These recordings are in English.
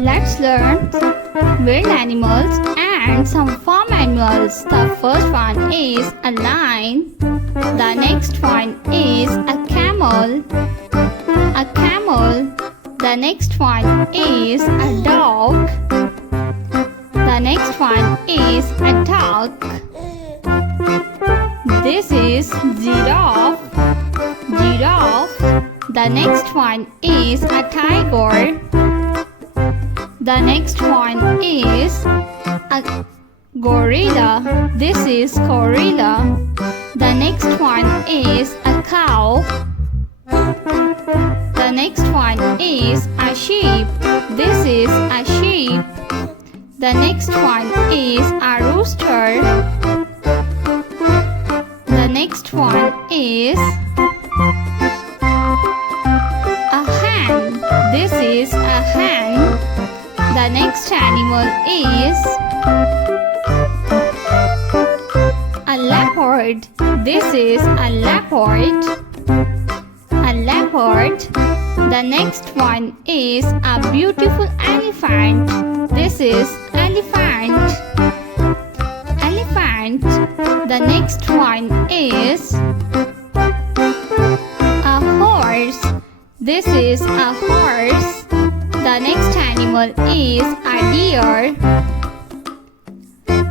Let's learn wild animals and some farm animals. The first one is a lion. The next one is a camel. A camel. The next one is a dog. The next one is a duck. This is giraffe. Giraffe. The next one is a tiger. The next one is a gorilla. This is gorilla. The next one is a cow. The next one is a sheep. This is a sheep. The next one is a rooster. The next one is a hen. This is a hen. The next animal is a leopard. This is a leopard. A leopard. The next one is a beautiful elephant. This is elephant. Elephant. The next one is a horse. This is a horse. The next animal is a deer.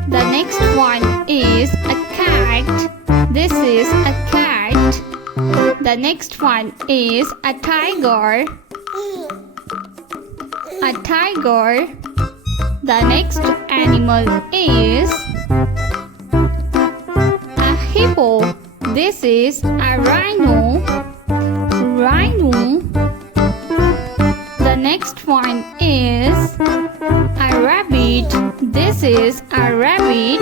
The next one is a cat. This is a cat. The next one is a tiger. A tiger. The next animal is a hippo. This is a rhino. Rhino. The next one is a rabbit. This is a rabbit.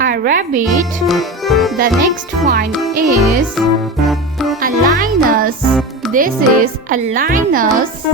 A rabbit. The next one is a lioness. This is a lioness.